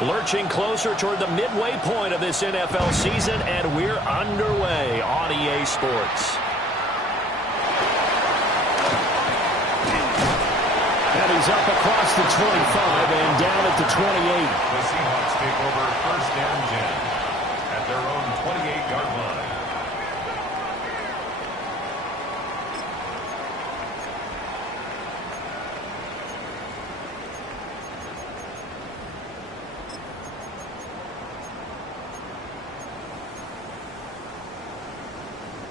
Lurching closer toward the midway point of this NFL season, and we're underway on EA Sports. And he's up across the 25 and down at the 28. The Seahawks take over 1st and 10 at their own 28-yard line.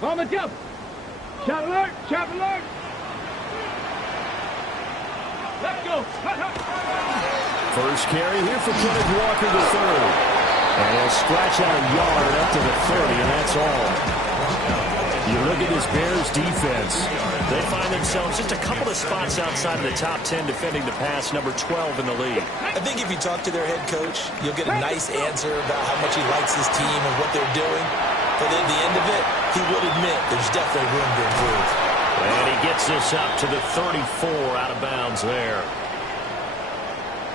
Bomber jump! Shot alert! Shot alert! Let's go! First carry here for Kenneth Walker the third. And he'll scratch out a yard up to the 30, and that's all. You look at this Bears defense. They find themselves just a couple of spots outside of the top 10 defending the pass, number 12 in the league. I think if you talk to their head coach, you'll get a nice answer about how much he likes his team and what they're doing. But at the end of it, he would admit there's definitely room to improve. And he gets this up to the 34 out of bounds there.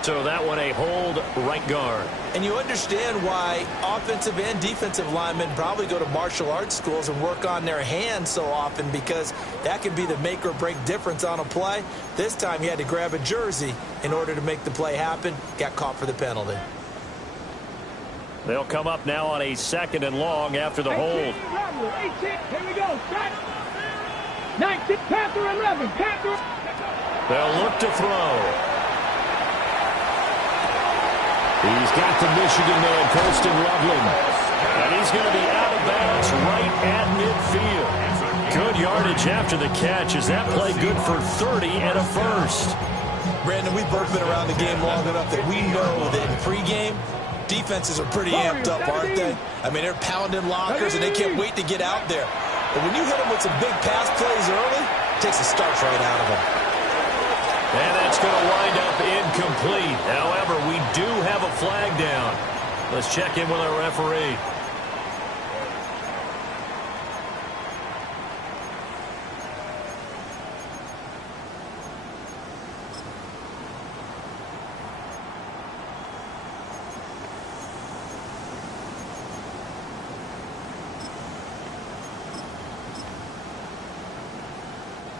So that one a hold right guard. And you understand why offensive and defensive linemen probably go to martial arts schools and work on their hands so often, because that can be the make or break difference on a play. This time he had to grab a jersey in order to make the play happen. Got caught for the penalty. They'll come up now on a 2nd and long after the hold. 18, here we go. 19, Panther 11, Panther. They'll look to throw. He's got the Michigan man, Colston Loveland. And he's going to be out of bounds right at midfield. Good yardage after the catch. Is that play good for 30 and a first? Brandon, we've both been around the game long enough that we know that in pregame, defenses are pretty amped up, aren't they? I mean, they're pounding lockers, and they can't wait to get out there. But when you hit them with some big pass plays early, it takes the starch right out of them. And that's going to wind up incomplete. However, we do have a flag down. Let's check in with our referee.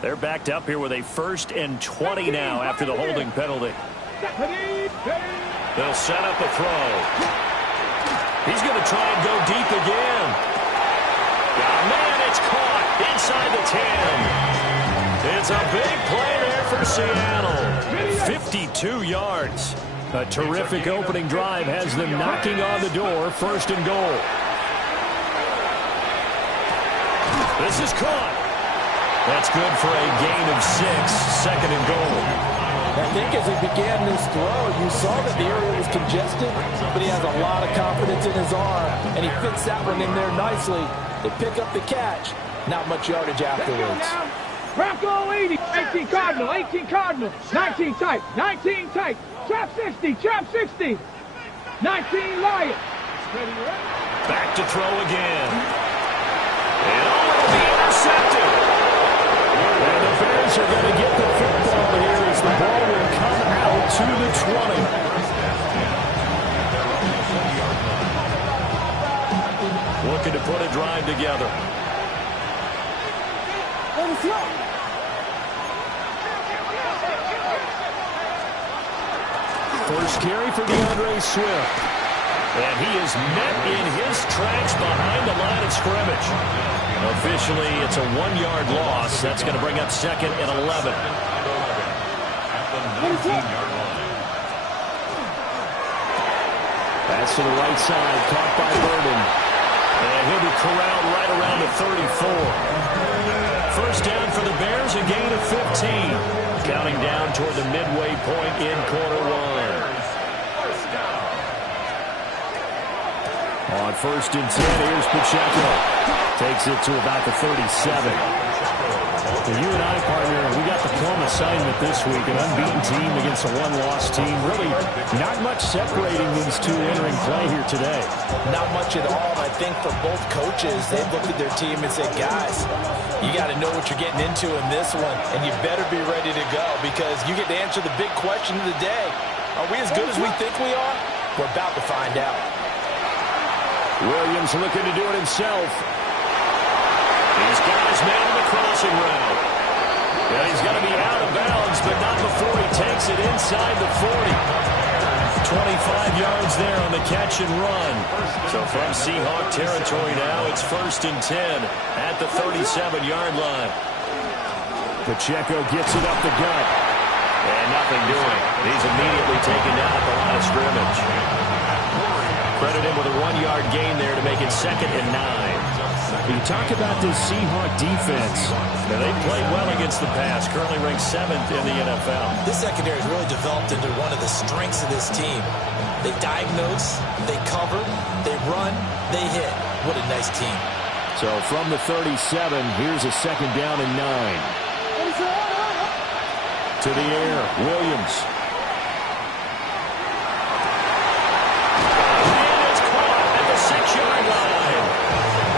They're backed up here with a 1st and 20 now after the holding penalty. They'll set up a throw. He's going to try and go deep again. Oh, man, it's caught inside the 10. It's a big play there for Seattle. 52 yards. A terrific opening drive has them knocking on the door. 1st and goal. This is caught. That's good for a gain of 6, 2nd and goal. I think as he began this throw, you saw that the area was congested, but he has a lot of confidence in his arm, and he fits that one in there nicely. They pick up the catch. Not much yardage afterwards. Bronco 80, 18 Cardinal, 18 Cardinal, 19 tight, 19 tight, trap 60, trap 60, 19 Lions. Back to throw again. And it'll be intercepted. And the Bears are going to get the football here as the ball will come out to the 20. Looking to put a drive together. First carry for DeAndre Swift. And he is met in his tracks behind the line of scrimmage. Officially, it's a 1-yard loss. That's going to bring up 2nd and 11. Pass to the right side, caught by Burden. And he'll be corralled right around the 34. First down for the Bears, a gain of 15. Counting down toward the midway point in quarter 1. On 1st and 10, here's Pacheco. Takes it to about the 37. You and I, partner, we got the plum assignment this week. An unbeaten team against a one-loss team. Really not much separating these two entering play here today. Not much at all. I think for both coaches, they've looked at their team and said, guys, you got to know what you're getting into in this one, and you better be ready to go, because you get to answer the big question of the day. Are we as good as we think we are? We're about to find out. Williams looking to do it himself. He's got his man in the crossing route. And he's going to be out of bounds, but not before he takes it inside the 40. 25 yards there on the catch and run. So from Seahawk territory now, it's 1st and 10 at the 37-yard line. Pacheco gets it up the gut. And nothing doing. He's immediately taken down at the line of scrimmage. Credit him with a 1-yard gain there to make it 2nd and 9. You talk about this Seahawk defense. Now, they played well against the pass, currently ranked 7th in the NFL. This secondary has really developed into one of the strengths of this team. They diagnose, they cover, they run, they hit. What a nice team. So from the 37, here's a 2nd down and 9. To the air, Williams. And it's caught at the 6-yard line.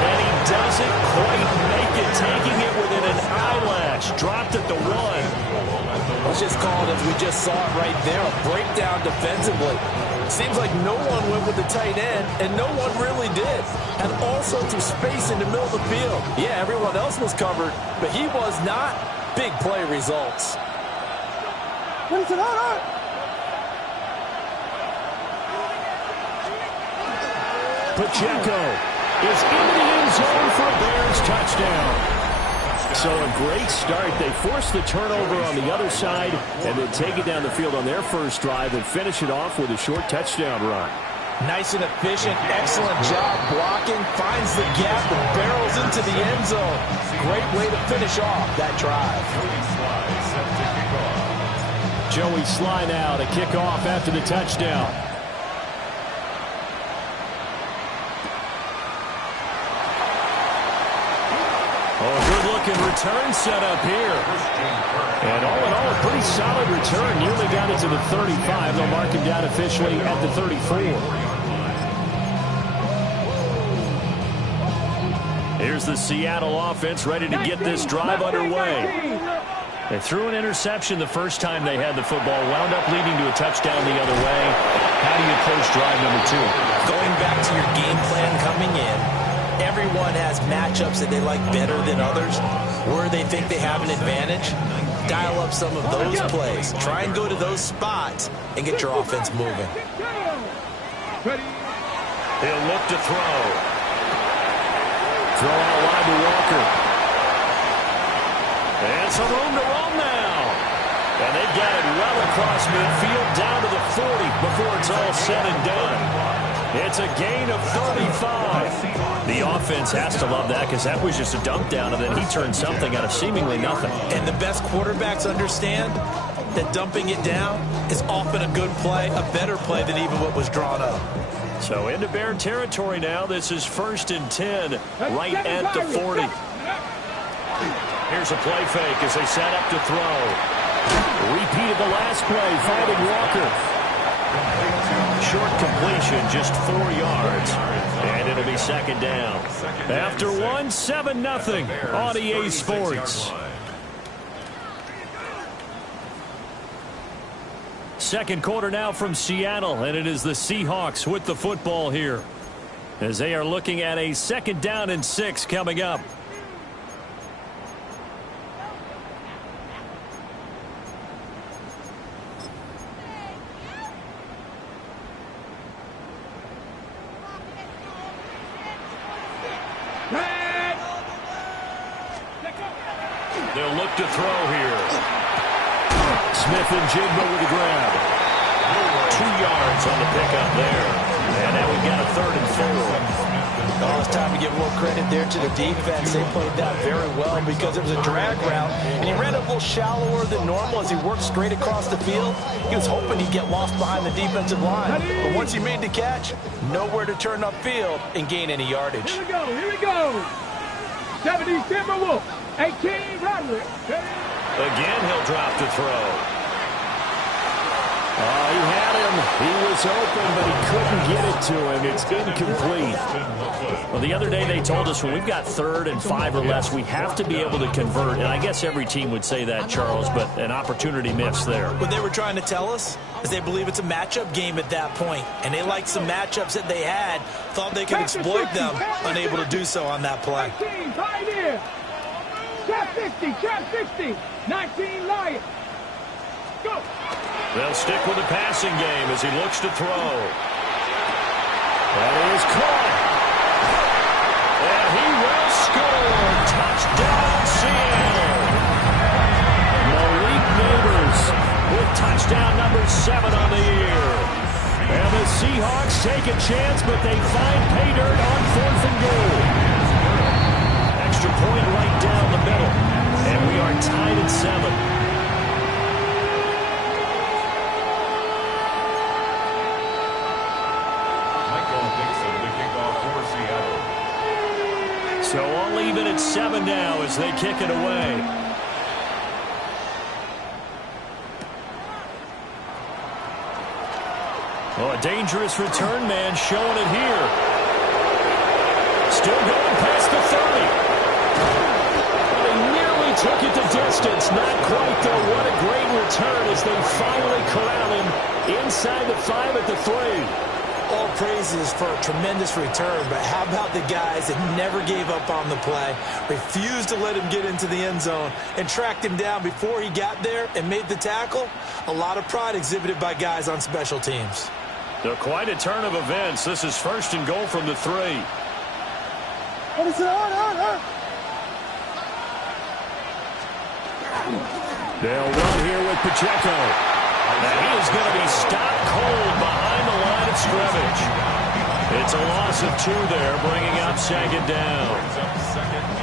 And he doesn't quite make it, taking it within an eyelash. Dropped at the 1. Let's just call it as we just saw it right there, a breakdown defensively. Seems like no one went with the tight end, and no one really did. And also through space in the middle of the field. Yeah, everyone else was covered, but he was not. Big play results. Pacheco is into the end zone for a Bears touchdown. So a great start. They force the turnover on the other side and then take it down the field on their first drive and finish it off with a short touchdown run. Nice and efficient. Excellent job blocking. Finds the gap and barrels into the end zone. Great way to finish off that drive. Joey Sly now to kick off after the touchdown. Oh, good-looking return set up here. And all in all, a pretty solid return. Nearly got it to the 35. They'll mark him down officially at the 34. Here's the Seattle offense ready to get this drive underway. They threw an interception the first time they had the football, wound up leading to a touchdown the other way. How do you approach drive number 2? Going back to your game plan coming in, everyone has matchups that they like better than others, where they think they have an advantage. Dial up some of those plays. Try and go to those spots and get your offense moving. He'll look to throw. Throw out wide to Walker. And some room to run now. And they've got it well across midfield down to the 40 before it's all said and done. It's a gain of 35. The offense has to love that because that was just a dump down, and then he turned something out of seemingly nothing. And the best quarterbacks understand that dumping it down is often a good play, a better play than even what was drawn up. So into Bear territory now. This is 1st and 10 right at the 40. Here's a play fake as they set up to throw. Repeated the last play, finding Walker. Short completion, just 4 yards. And it'll be 2nd down. After 1, 7-0 on EA Sports. Second quarter now from Seattle, and it is the Seahawks with the football here as they are looking at a 2nd down and 6 coming up. They'll look to throw here. Smith and Jigba with the grab. 2 yards on the pickup there. And now we've got a 3rd and 4. Oh, it's time to give a little credit there to the defense. They played that very well because it was a drag route, and he ran a little shallower than normal as he worked straight across the field. He was hoping he'd get lost behind the defensive line, but once he made the catch, nowhere to turn upfield and gain any yardage. Here we go, here we go. 70 Timberwolves, 18 Roderick. Again, he'll drop to throw. He had him. He was open, but he couldn't get it to him. It's incomplete. Well, the other day they told us when we've got 3rd and 5 or less, we have to be able to convert. And I guess every team would say that, Charles, but an opportunity missed there. What they were trying to tell us is they believe it's a matchup game at that point. And they liked some matchups that they had, thought they could exploit them, unable to do so on that play. 19, Pioneer. Trap 60, trap 60. 19, Lion. Go. They'll stick with the passing game as he looks to throw. That is caught. And he will score. Touchdown, Seattle. Malik Neighbors with touchdown number 7 on the year. And the Seahawks take a chance, but they find pay dirt on 4th and goal. Extra point right down the middle. And we are tied at 7. So all even at 7 now as they kick it away. Oh, a dangerous return man showing it here. Still going past the 30. Well, they nearly took it the distance. Not quite, though. What a great return as they finally corral him inside the 5 at the 3. All praises for a tremendous return, but how about the guys that never gave up on the play, refused to let him get into the end zone, and tracked him down before he got there and made the tackle? A lot of pride exhibited by guys on special teams. So quite a turn of events. This is 1st and goal from the 3. They'll run here with Pacheco. Now he is going to be stopped cold behind the line of scrimmage. It's a loss of 2 there, bringing up 2nd down.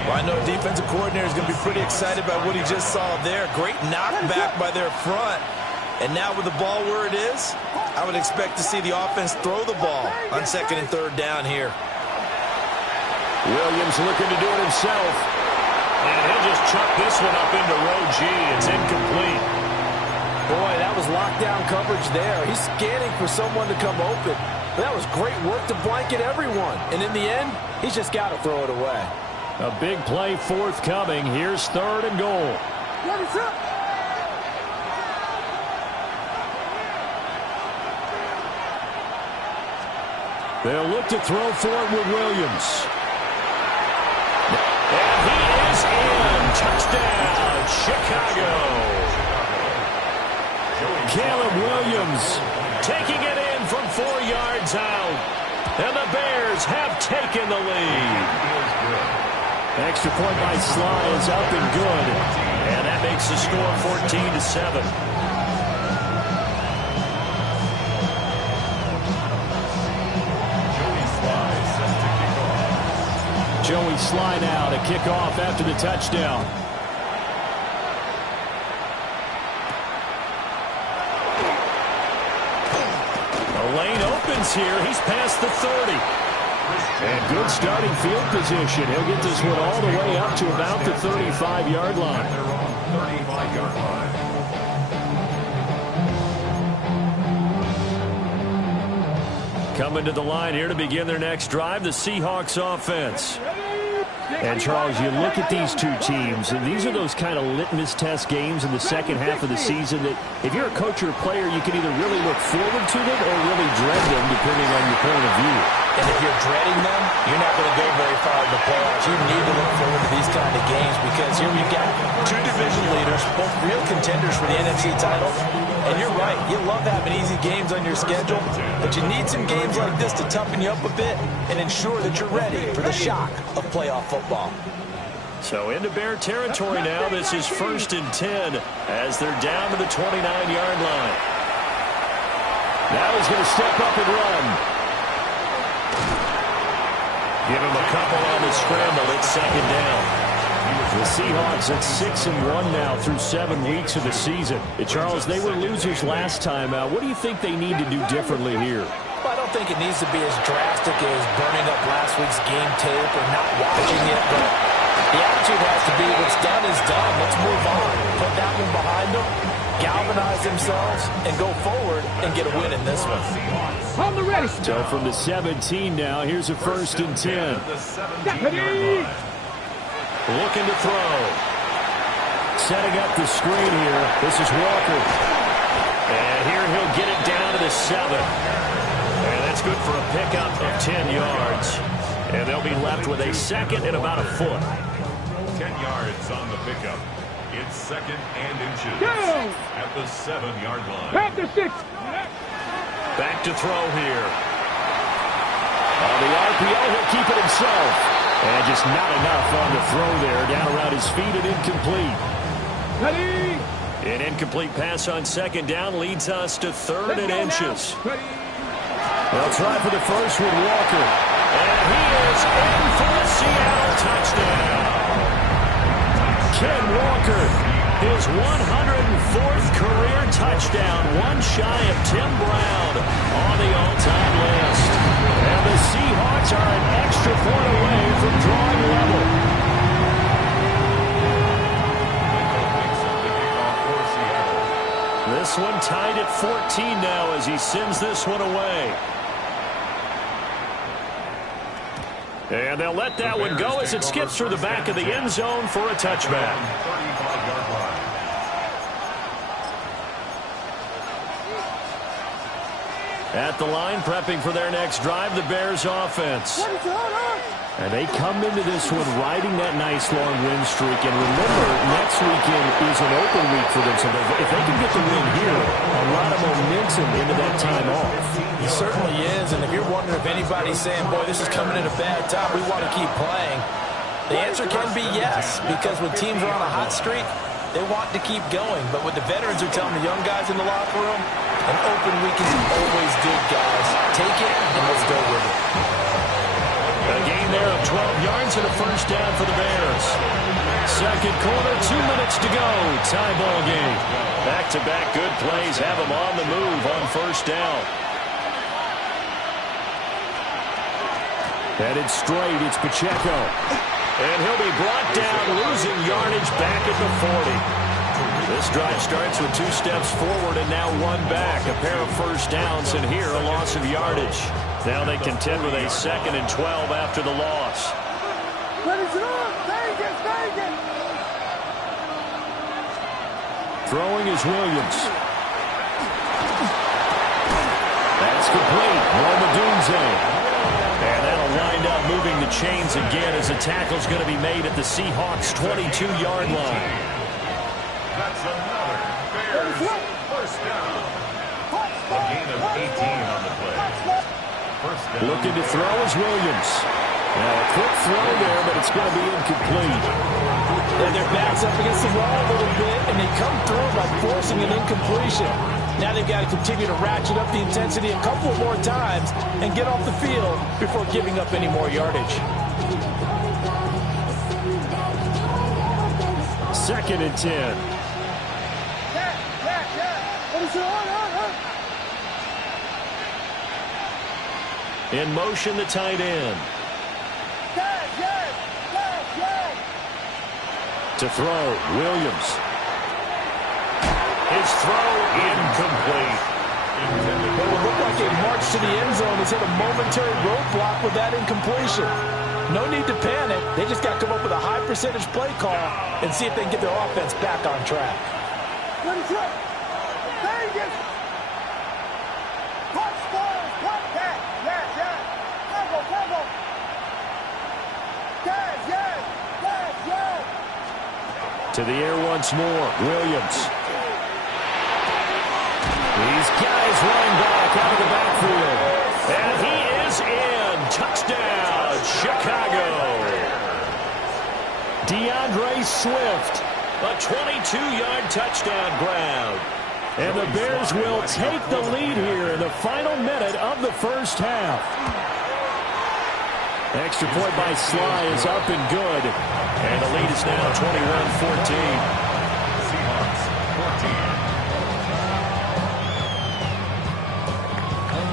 Well, I know defensive coordinator is going to be pretty excited by what he just saw there. Great knockback by their front. And now with the ball where it is, I would expect to see the offense throw the ball on 2nd and 3rd down here. Williams looking to do it himself. And he'll just chuck this one up into row G. It's incomplete. Boy, that was lockdown coverage there. He's scanning for someone to come open. But that was great work to blanket everyone. And in the end, he's just got to throw it away. A big play forthcoming. Here's 3rd and goal. They'll look to throw for it with Williams. And he is in. Touchdown, Chicago. Caleb Williams taking it in from 4 yards out. And the Bears have taken the lead. Extra point by Sly is up and good. And that makes the score 14-7. Joey Sly now to kick off after the touchdown. Lane opens here. He's past the 30. And good starting field position. He'll get this one all the way up to about the 35-yard line. Coming to the line here to begin their next drive, the Seahawks offense. And, Charles, you look at these two teams, and these are those kind of litmus test games in the second half of the season that if you're a coach or a player, you can either really look forward to them or really dread them, depending on your point of view. And if you're dreading them, you're not going to go very far in the playoffs. You need to look forward to these kind of games because here we've got 2 division leaders, both real contenders for the NFC title. And you're right, you love having easy games on your schedule, but you need some games like this to toughen you up a bit and ensure that you're ready for the shock of playoff football. So into Bear territory now. This is 1st and 10 as they're down to the 29-yard line. Now he's going to step up and run. Give him a couple on the scramble. It's 2nd down. The Seahawks at 6-1 now through 7 weeks of the season. Charles, they were losers last time out. What do you think they need to do differently here? Well, I don't think it needs to be as drastic as burning up last week's game tape or not watching it, but the attitude has to be what's done is done. Let's move on. Put that one behind them galvanize themselves and go forward and get a win in this one. On the ready. So from the 17 now, here's a 1st and 10. Ready. Looking to throw. Setting up the screen here. This is Walker. And here he'll get it down to the 7. And that's good for a pickup of 10 yards. And they'll be left with a 2nd and about a foot. 10 yards on the pickup. It's 2nd and inches. Go. At the 7-yard line. At the 6. Back to throw here. On the RPO, he'll keep it himself. And just not enough on the throw there. Down around his feet and incomplete. Ready. An incomplete pass on 2nd down leads us to 3rd and inches. Ready. They'll try for the first with Walker. And he is in for the Seattle touchdown. Ken Walker, His 104th career touchdown, one shy of Tim Brown on the all-time list. And the Seahawks are an extra point away from drawing level. This one tied at 14 now as he sends this one away. And they'll let that one go as it skips through the back of the end zone for a touchback. 35-yard line. At the line, prepping for their next drive, the Bears offense. and they come into this one riding that nice long win streak. And remember, next weekend is an open week for them. So if they can get the win here, a lot of momentum into that time off. It certainly is. And if you're wondering if anybody's saying, boy, this is coming at a bad time, we want to keep playing, the answer can be yes. Because when teams are on a hot streak, they want to keep going. But what the veterans are telling the young guys in the locker room, an open week is always good, guys. Take it and let's go with it. A gain there of 12 yards and a first down for the Bears. Second quarter, 2 minutes to go. Tie ball game. Back-to-back good plays have them on the move on first down. Headed straight, it's Pacheco. And he'll be brought down, losing yardage back at the 40. This drive starts with 2 steps forward and now 1 back. A pair of first downs, and here a loss of yardage. Now they contend with a 2nd and 12 after the loss. Throwing is Williams. That's complete. Romadunze. And that'll wind up moving the chains again as the tackle's going to be made at the Seahawks' 22-yard line. That's another Bears first down. A gain of 18 on the play. First down. Looking to throw is Williams. Now a quick throw there, but it's going to be incomplete. And their backs up against the wall a little bit, and they come through by forcing an incompletion. Now they've got to continue to ratchet up the intensity a couple more times and get off the field before giving up any more yardage. 2nd and 10. In motion, the tight end. To throw, Williams. His throw incomplete. It would look like a march to the end zone has hit a momentary roadblock with that incompletion. No need to panic. They just got to come up with a high percentage play call and see if they can get their offense back on track. To the air once more, Williams. These guys running back out of the backfield. And he is in. Touchdown, Chicago. DeAndre Swift. A 22-yard touchdown grab. And the Bears will take the lead here in the final minute of the first half. Extra point by Sly is up and good. And the lead is now 21-14. Seahawks 14.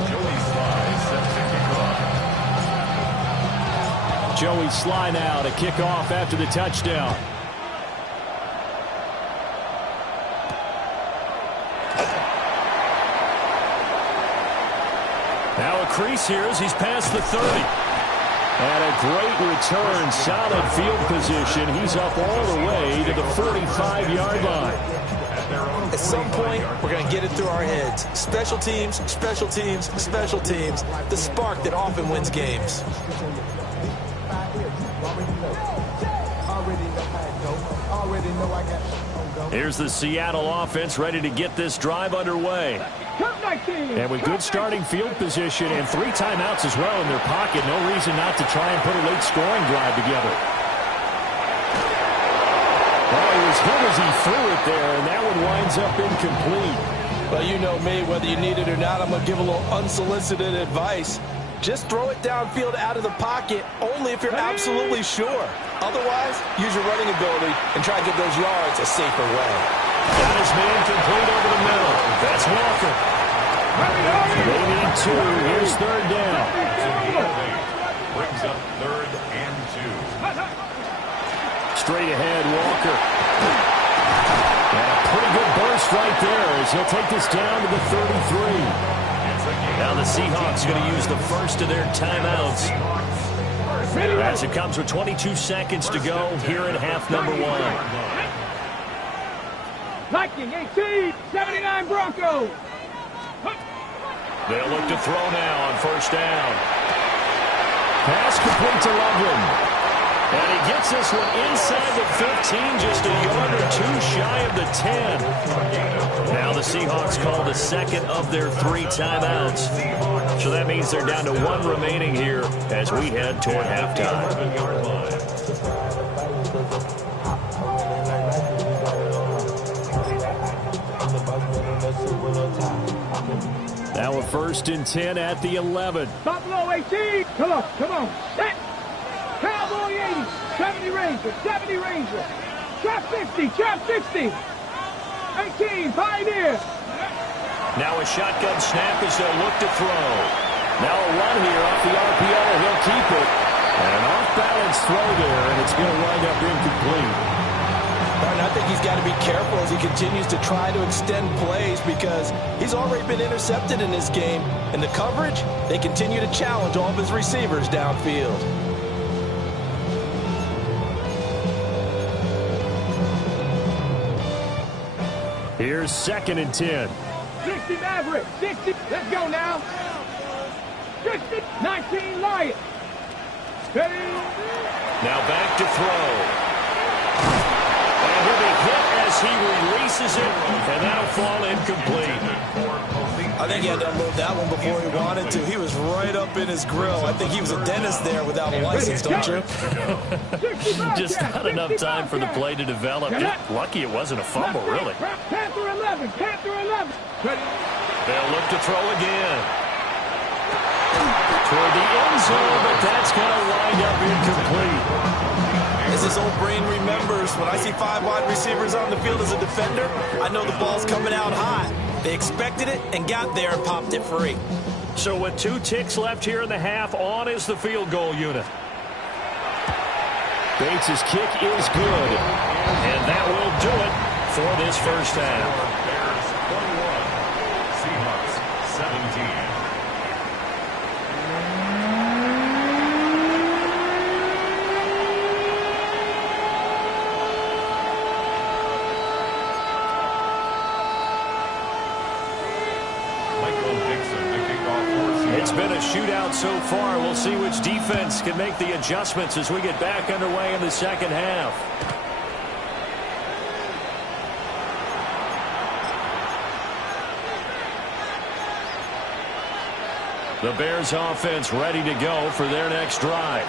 Joey Sly set to kick off. Joey Sly now to kick off after the touchdown. Now a crease here as he's past the 30. And a great return, solid field position. He's up all the way to the 45-yard line. At some point, we're going to get it through our heads. Special teams, special teams, special teams. The spark that often wins games. Here's the Seattle offense ready to get this drive underway. And with good starting field position and 3 timeouts as well in their pocket, no reason not to try and put a late scoring drive together. Well, he was hit as he threw it there, and that one winds up incomplete. Well, you know me, whether you need it or not, I'm going to give a little unsolicited advice. Just throw it downfield out of the pocket, only if you're absolutely sure. Otherwise, use your running ability and try to get those yards a safer way. Got his man complete over the middle. That's Walker. They need 2. Here's 3rd down. Brings up 3rd and 2. Straight ahead, Walker. And a pretty good burst right there as he'll take this down to the 33. Now the Seahawks going to use the first of their timeouts as it comes with 22 seconds to go here in half number 1. Viking 18, 79 Broncos. They'll look to throw now on 1st down. Pass complete to Loveland. And he gets this one inside the 15, just a yard or 2 shy of the 10. Now the Seahawks call the second of their 3 timeouts. So that means they're down to 1 remaining here as we head toward halftime. Now a 1st and 10 at the 11. Buffalo 18. Come on. Set. Cowboy 80. 70 Ranger. Trap 60. 18, Pioneer. Now a shotgun snap as they'll look to throw. Now a run here off the RPO. He'll keep it. And an off-balance throw there, and it's going to wind up incomplete. And I think he's got to be careful as he continues to try to extend plays because he's already been intercepted in this game. And the coverage, they continue to challenge all of his receivers downfield. Here's 2nd and 10. 60 Maverick. 60. Let's go now. 60. 19 Lions. Ready. Now back to throw. And he'll be hit as he releases it, and that'll fall incomplete. I think he had to unload that one before he wanted to. He was right up in his grill. I think he was a dentist there without a license, don't you? Just not enough time for the play to develop. Just lucky it wasn't a fumble, really. Panther 11. They'll look to throw again. Toward the end zone, but that's going to wind up incomplete. As his old brain remembers, when I see 5 wide receivers on the field as a defender, I know the ball's coming out hot. They expected it and got there and popped it free. So with 2 ticks left here in the half, on is the field goal unit. Bates' kick is good. And that will do it for this first half. Bears 21, Seahawks 17. It's been a shootout so far. We'll see which defense can make the adjustments as we get back underway in the second half. The Bears offense ready to go for their next drive.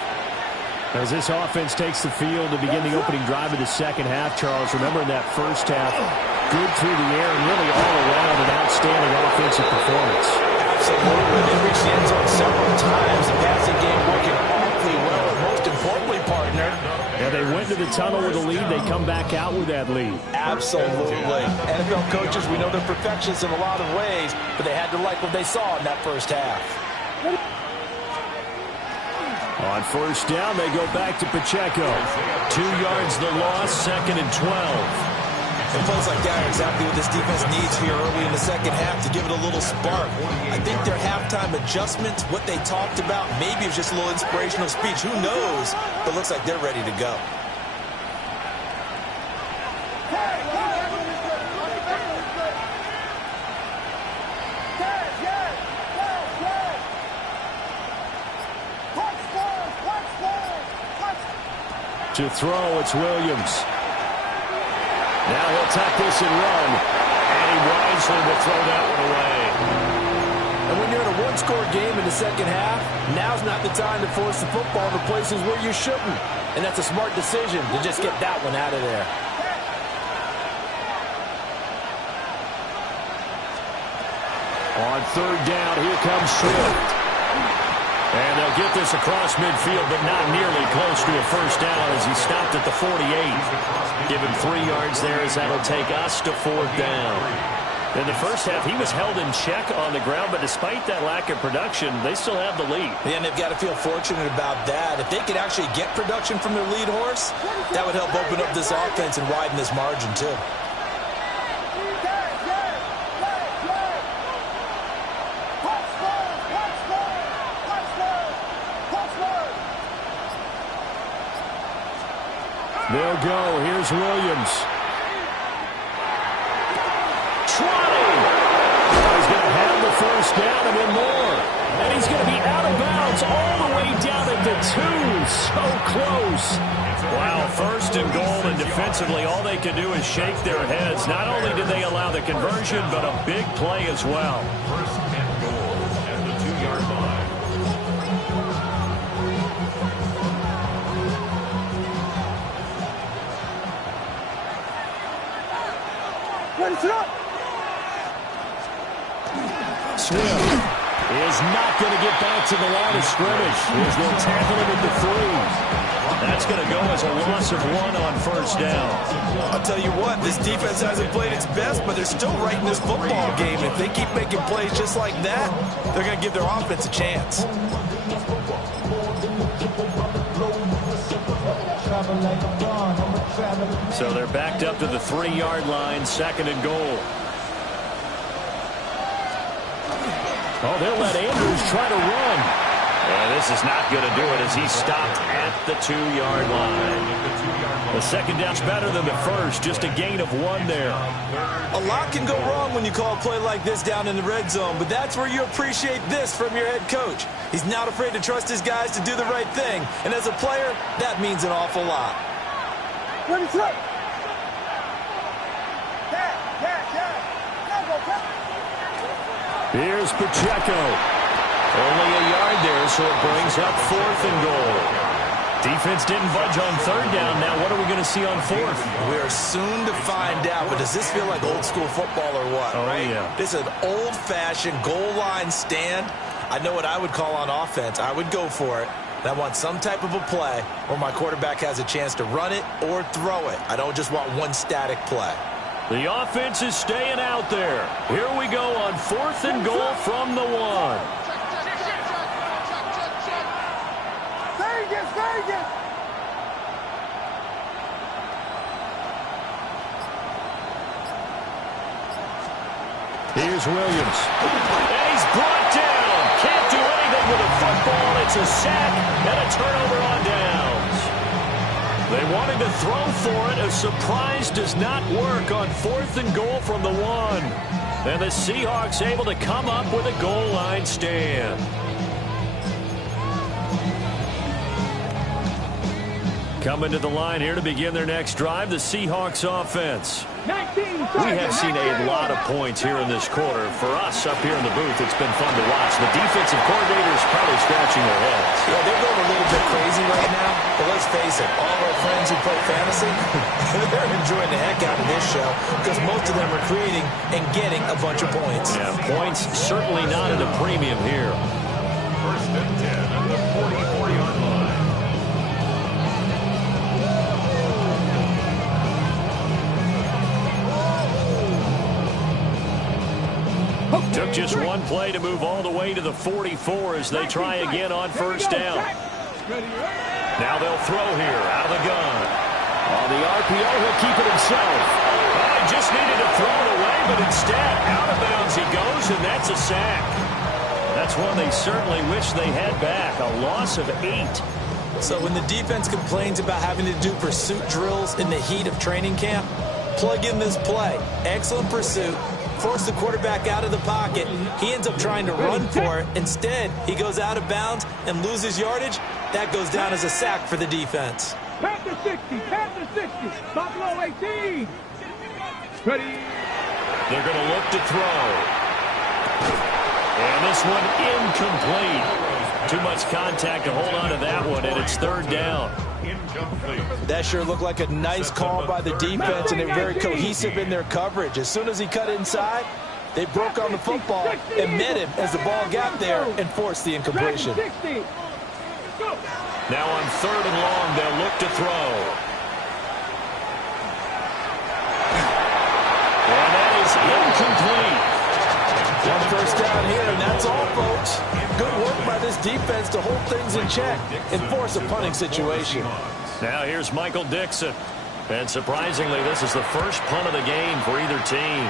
As this offense takes the field to begin the opening drive of the second half, Charles, remember in that first half, good through the air and really all around an outstanding offensive performance. Absolutely. They reached the end zone several times. The passing game working awfully well. And most importantly, partner. Yeah, they went to the tunnel with a lead. They come back out with that lead. Absolutely. NFL coaches, we know they're perfectionists in a lot of ways, but they had to like what they saw in that first half. On first down, they go back to Pacheco. 2 yards the loss, 2nd and 12. And plays like that are exactly what this defense needs here early in the second half to give it a little spark. I think their halftime halftime adjustments, what they talked about. Maybe it was just a little inspirational speech. Who knows? But it looks like they're ready to go. To throw, it's Williams. Now he'll tuck this and run. And he wisely will throw that one away. And when you're in a one-score game in the second half, now's not the time to force the football to places where you shouldn't. And that's a smart decision to just get that one out of there. On third down, here comes Swift. And they'll get this across midfield, but not nearly close to a first down as he stopped at the 48. Give him 3 yards there as that'll take us to fourth down. In the first half, he was held in check on the ground, but despite that lack of production, they still have the lead. Yeah, and they've got to feel fortunate about that. If they could actually get production from their lead horse, that would help open up this offense and widen this margin, too. They'll go. Here's Williams. 20. He's going to have the first down and then more. And he's going to be out of bounds all the way down at the 2. So close. Wow, first and goal, and defensively all they can do is shake their heads. Not only did they allow the conversion, but a big play as well. First and goal at the 2-yard line. Swift is not going to get back to the line of scrimmage. He's going to tackle him at the 3. That's going to go as a loss of 1 on first down. I'll tell you what, this defense hasn't played its best, but they're still right in this football game. If they keep making plays just like that, they're going to give their offense a chance. So they're backed up to the 3-yard line, second and goal. Oh, they'll let Andrews try to run. And this is not going to do it as he stopped at the 2-yard line. The second down's better than the first, just a gain of 1 there. A lot can go wrong when you call a play like this down in the red zone, but that's where you appreciate this from your head coach. He's not afraid to trust his guys to do the right thing, and as a player, that means an awful lot. Here's Pacheco. Only a yard there, so it brings up 4th and goal. Defense didn't budge on 3rd down. Now what are we going to see on 4th? We are soon to find out, but does this feel like old school football or what? Oh, right? yeah. This is an old-fashioned goal line stand. I know what I would call on offense. I would go for it. And I want some type of a play where my quarterback has a chance to run it or throw it. I don't just want one static play. The offense is staying out there. Here we go on 4th and goal from the 1. Here's Williams. And he's brought down. Can't do anything with a football. It's a sack and a turnover on downs. They wanted to throw for it. A surprise does not work on 4th and goal from the 1. And the Seahawks able to come up with a goal line stand. Coming to the line here to begin their next drive, the Seahawks offense. We have seen a lot of points here in this quarter. For us up here in the booth, it's been fun to watch. The defensive coordinators probably scratching their heads. Yeah, they're going a little bit crazy right now. But let's face it, all of our friends who play fantasy, they're enjoying the heck out of this show because most of them are creating and getting a bunch of points. Yeah, points certainly not at a premium here. First and 10 at the 44-yard line. Took just one play to move all the way to the 44 as they try again on first down. Now they'll throw here out of the gun. On the RPO, he'll keep it himself. Oh, he just needed to throw it away, but instead, out of bounds he goes, and that's a sack. That's one they certainly wish they had back. A loss of 8. So when the defense complains about having to do pursuit drills in the heat of training camp, plug in this play. Excellent pursuit. Force the quarterback out of the pocket. He ends up trying to run for it. Instead, he goes out of bounds and loses yardage. That goes down as a sack for the defense. Panther 60, Panther 60, Buffalo 18. Ready. They're going to look to throw. And this one incomplete. Too much contact to hold on to that one, and it's 3rd down. That sure looked like a nice call by the defense, and they're very cohesive in their coverage. As soon as he cut inside, they broke on the football and met him as the ball got there and forced the incompletion. Now on 3rd and long, they'll look to throw. And that is incomplete. One first down here, and that's all, folks. Good work by this defense to hold things in check and force a punting situation. Now here's Michael Dixon. And surprisingly, this is the first punt of the game for either team.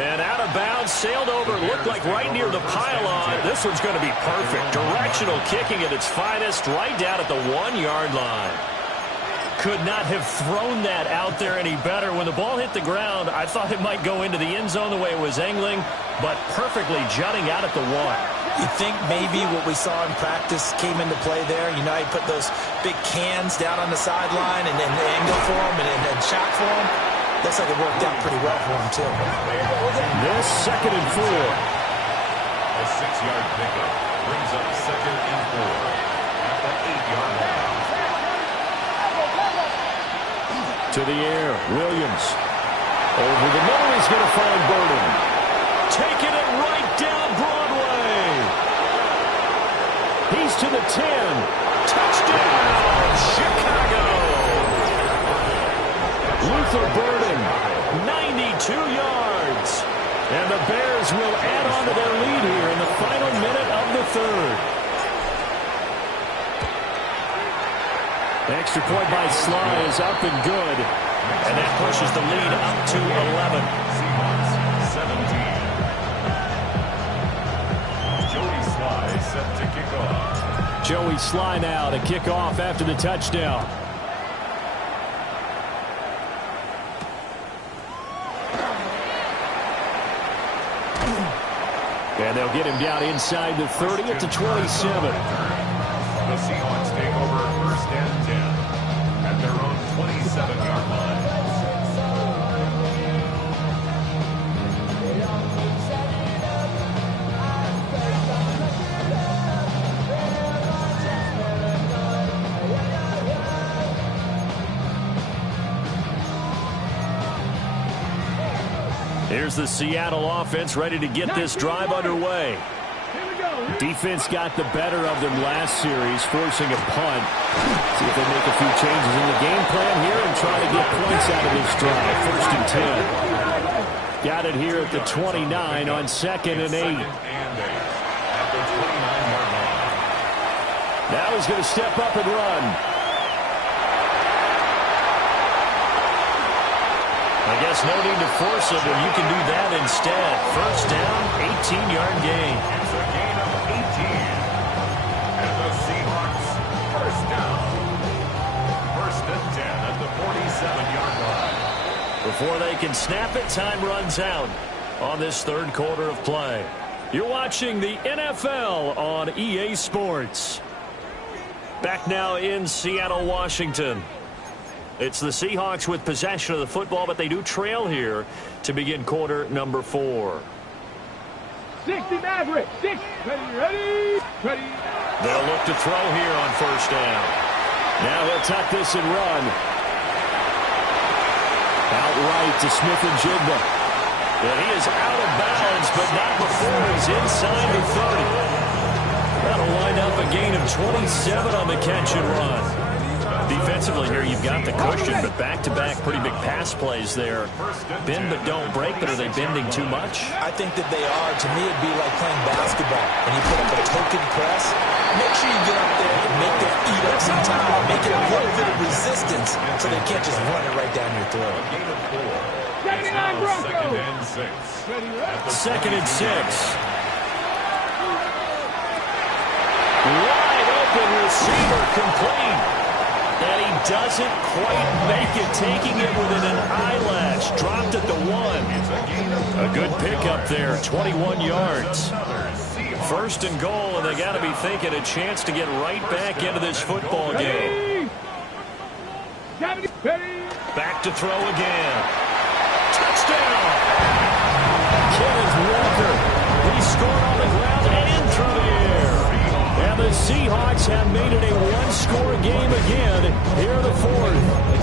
And out of bounds, sailed over, looked like right near the pylon. This one's going to be perfect. Directional kicking at its finest, right down at the 1-yard line. Could not have thrown that out there any better. When the ball hit the ground, I thought it might go into the end zone the way it was angling, but perfectly jutting out at the 1. You think maybe what we saw in practice came into play there? You know, he put those big cans down on the sideline and then angle for him and shot for him. Looks like it worked out pretty well for him, too. This 2nd and 4. A 6-yard pickup brings up 2nd and 4 at the 8-yard line. To the air, Williams. Over the middle, he's going to find Burden. Taking it right down Broadway. He's to the 10. Touchdown, Chicago. Luther Burden. 92 yards. And the Bears will add on to their lead here in the final minute of the 3rd. Extra point by Sly is up and good. And that pushes the lead up to 11. Seahawks 17. Joey Sly set to kick off. Joey Sly now to kick off after the touchdown. And they'll get him down inside the 30 at the 27. The Seahawks take over 1st and 10 at their own 27-yard line. Here's the Seattle offense ready to get this drive underway. Defense got the better of them last series, forcing a punt. See if they make a few changes in the game plan here and try to get points out of this drive. 1st and 10. Got it here at the 29 on 2nd and 8. At the 29-yard line. Now he's going to step up and run. I guess no need to force it when you can do that instead. 1st down, 18-yard gain. It's a gain of 18. And the Seahawks 1st down. 1st and 10 at the 47-yard line. Before they can snap it, time runs out on this 3rd quarter of play. You're watching the NFL on EA Sports. Back now in Seattle, Washington. It's the Seahawks with possession of the football, but they do trail here to begin quarter number 4. 60 Maverick. 6. Ready. They'll look to throw here on 1st down. Now he'll tuck this and run. Outright to Smith and Jigba. Well, he is out of bounds, but not before he's inside the 30. That'll wind up a gain of 27 on the catch and run. Defensively here, you've got the cushion, but back-to-back pretty big pass plays there. Bend but don't break, but are they bending too much? I think that they are. To me, it'd be like playing basketball. When you put up a token press, make sure you get up there and make them eat up some time. Make it a little bit of resistance so they can't just run it right down your throat. 9 Now second Broncos. and 6. At the 2nd and 6. 20. Wide open receiver complete. And he doesn't quite make it, taking it within an eyelash. Dropped at the 1. A good pickup there, 21 yards. 1st and goal, and they got to be thinking a chance to get right back into this football game. Back to throw again. Touchdown! Kenneth Walker. He scored on the ground and through the air. And the Seahawks have made it a one-score game again here in the 4th.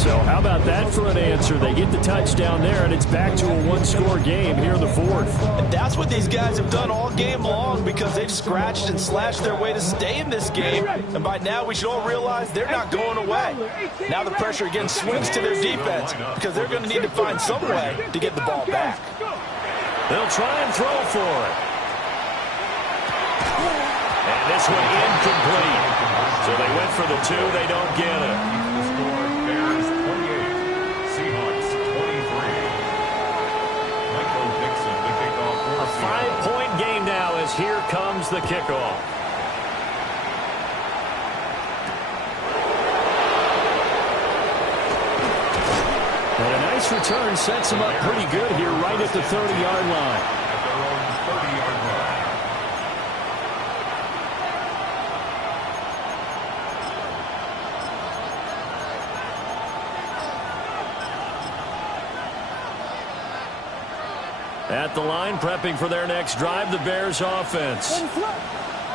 So how about that for an answer? They get the touchdown there, and it's back to a one-score game here in the 4th. And that's what these guys have done all game long because they've scratched and slashed their way to stay in this game. And by now, we should all realize they're not going away. Now the pressure again swings to their defense because they're going to need to find some way to get the ball back. They'll try and throw for it. And this one incomplete. So they went for the 2. They don't get it. The score, Bears 28, Seahawks 23. Michael Dixon, the kickoff for A 5-point game now as here comes the kickoff. And a nice return sets him up pretty good here right at the 30-yard line. At their own 30-yard line. At the line, prepping for their next drive, the Bears offense.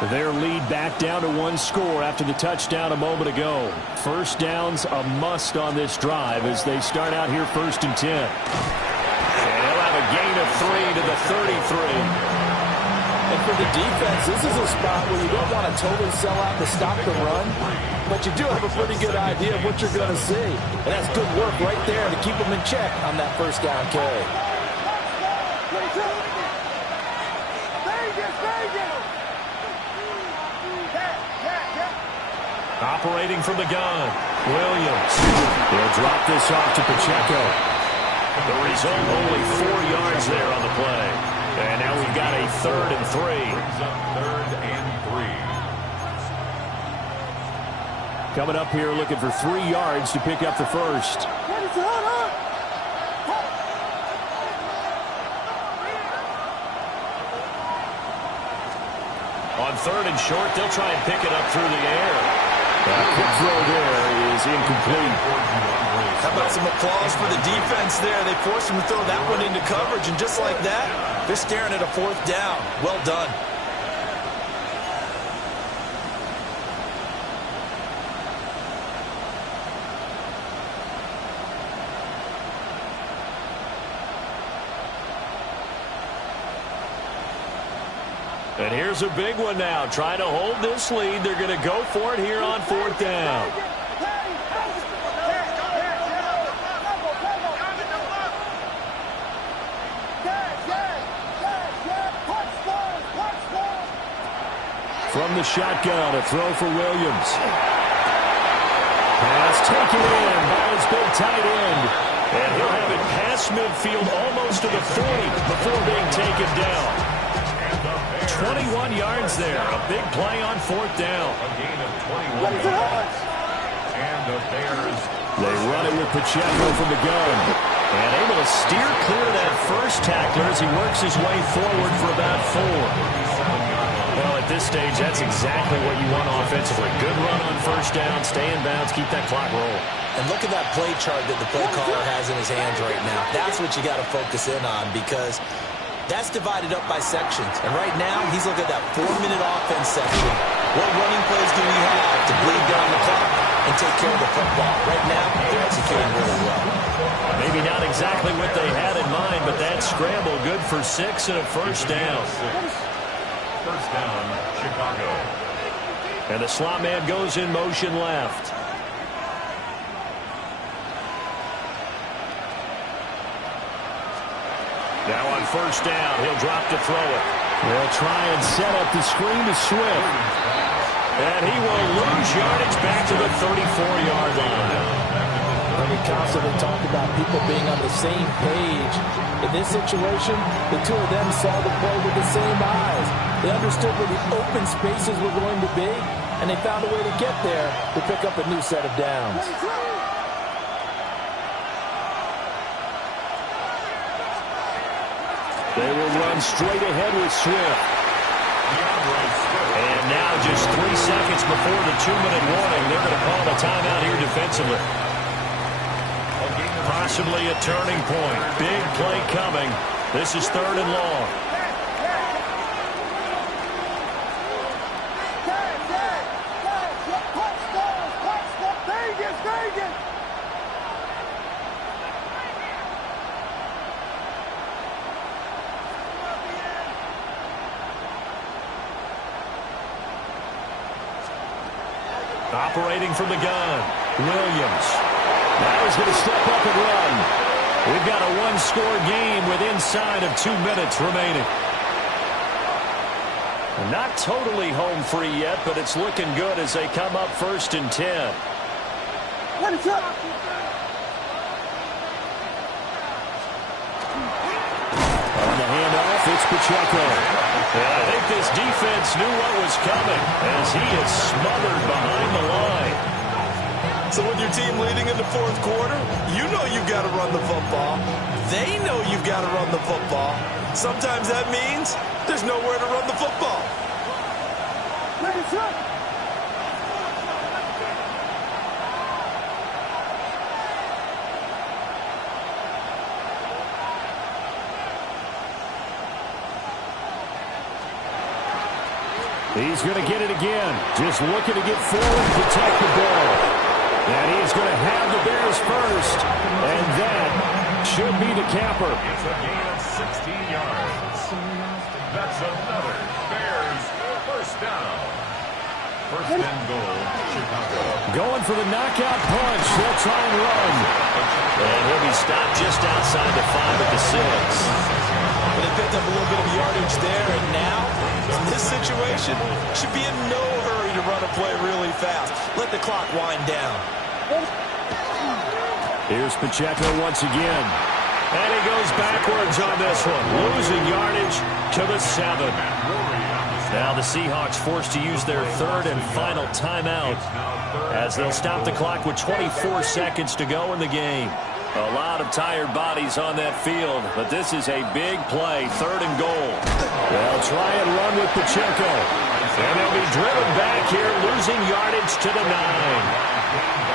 Their lead back down to 1 score after the touchdown a moment ago. First down's a must on this drive as they start out here 1st and 10. And he'll have a gain of 3 to the 33. And for the defense, this is a spot where you don't want to totally sell out to stop the run, but you do have a pretty good idea of what you're going to see. And that's good work right there to keep them in check on that first down carry. Operating from the gun, Williams. He'll drop this off to Pacheco. The result, only 4 yards there on the play. And now we've got a 3rd and 3. Brings up 3rd and 3. Coming up here looking for 3 yards to pick up the first. On 3rd and short, they'll try and pick it up through the air. Quick throw there is incomplete. How about some applause for the defense there? They forced him to throw that one into coverage, and just like that, they're staring at a 4th down. Well done. And here's a big one now. Trying to hold this lead. They're going to go for it here on 4th down. From the shotgun, a throw for Williams. Pass taken in by his big tight end. And he'll have it past midfield almost to the 40 before being taken down. 21 yards there. A big play on 4th down. A gain of 21 yards. And the Bears. They run it with Pacheco from the gun. And able to steer clear of that first tackler as he works his way forward for about 4. Well, at this stage, that's exactly what you want offensively. Good run on 1st down, stay in bounds, keep that clock rolling. And look at that play chart that the play caller has in his hands right now. That's what you got to focus in on because that's divided up by sections. And right now, he's looking at that 4-minute offense section. What running plays do we have to bleed down the clock and take care of the football? Right now, they're executing really well. Maybe not exactly what they had in mind, but that scramble good for 6 and a 1st down. 1st down, Chicago. And the slot man goes in motion left. Now on 1st down, he'll drop to throw it. They'll try and set up the screen to Swift. And he will lose yardage back to the 34-yard line. and he constantly talked about people being on the same page. In this situation, the two of them saw the play with the same eyes. They understood where the open spaces were going to be, and they found a way to get there to pick up a new set of downs. They will run straight ahead with Swift. And now just 3 seconds before the 2-minute warning, they're going to call a timeout here defensively. Possibly a turning point. Big play coming. This is 3rd and long. Operating from the gun, Williams. Now he's going to step up and run. We've got a one-score game with inside of 2 minutes remaining. Not totally home free yet, but it's looking good as they come up 1st and 10. Let it up. On the handoff, it's Pacheco. I think this defense knew what was coming as he is smothered behind the line. So when your team leading in the 4th quarter, you know you've got to run the football. They know you've got to run the football. Sometimes that means there's nowhere to run the football. Let it up. He's going to get it again. Just looking to get forward and protect the ball. And he's going to have the Bears first. And that should be the capper. It's a gain of 16 yards. That's another Bears first down. 1st and goal, Chicago. Going for the knockout punch. They'll try and run. And he'll be stopped just outside the 5 at the 6. But they picked up a little bit of yardage there, and now, in this situation, should be in no hurry to run a play really fast. Let the clock wind down. Here's Pacheco once again. And he goes backwards on this one, losing yardage to the 7. Now the Seahawks forced to use their 3rd and final timeout as they'll stop the clock with 24 seconds to go in the game. A lot of tired bodies on that field, but this is a big play, 3rd and goal. They'll try and run with Pacheco. And they'll be driven back here, losing yardage to the 9.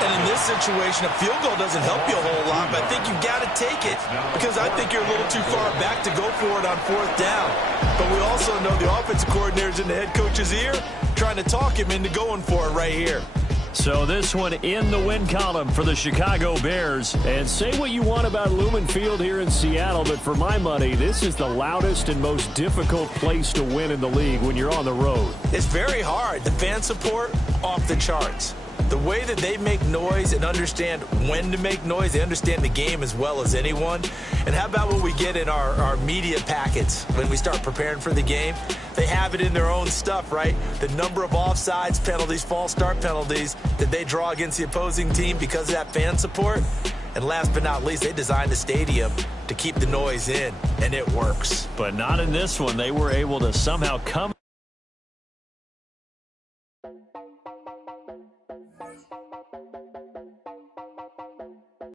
And in this situation, a field goal doesn't help you a whole lot, but I think you've got to take it because I think you're a little too far back to go for it on 4th down. But we also know the offensive coordinator's in the head coach's ear, trying to talk him into going for it right here. So this one in the win column for the Chicago Bears. And say what you want about Lumen Field here in Seattle, but for my money, this is the loudest and most difficult place to win in the league when you're on the road. It's very hard. The fan support, off the charts. The way that they make noise and understand when to make noise, they understand the game as well as anyone. And how about what we get in our media packets when we start preparing for the game? They have it in their own stuff, right? The number of offsides penalties, false start penalties that they draw against the opposing team because of that fan support. And last but not least, they designed the stadium to keep the noise in, and it works. But not in this one. They were able to somehow come